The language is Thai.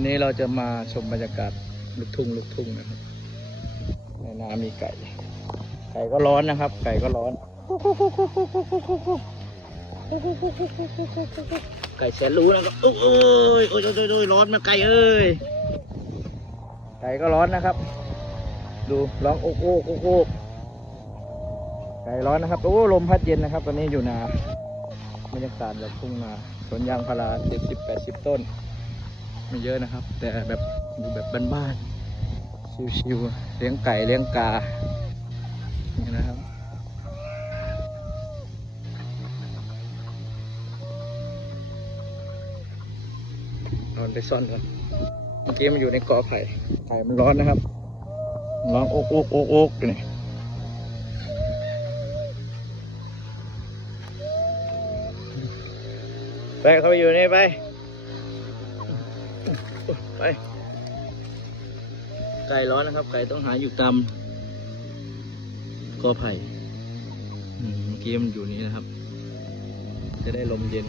วันนี้เราจะมาชมบรรยากาศลูกทุ่งลูกทุ่งนะครับในนามีไก่ ไก่ก็ร้อนนะครับ ไก่ก็ร้อน ไก่แสนรู้นะครับโอ้ยโอ้ยโอ้ยโอ้ยโอ้ยร้อนมาไก่เอ้ยไก่ก็ร้อนนะครับ ดูร้องโอ๊กโอ๊กโอ๊กโอ๊กไก่ร้อนนะครับ โอ้ลมพัดเย็นนะครับ ตอนนี้อยู่นาบรรยากาศแบบทุ่งนาสวนยางพาราเจ็ดสิบแปดสิบต้น ไม่เยอะนะครับ แต่แบบอยู่แบบบ้านๆชิวๆเลี้ยงไก่เลี้ยงกานี่นะครับนอนไปซ่อนก่อนเมื่อกี้มันอยู่ในกอไผ่ไผ่มันร้อนนะครับร้องโอ๊กโอ๊กโอ๊กโอ๊กนี่ไปเข้าไปอยู่นี่ไป ไป ไก่ร้อนนะครับ ไก่ต้องหาอยู่ตามกอไผ่เมื่อกี้มันอยู่นี่นะครับ จะได้ลมเย็น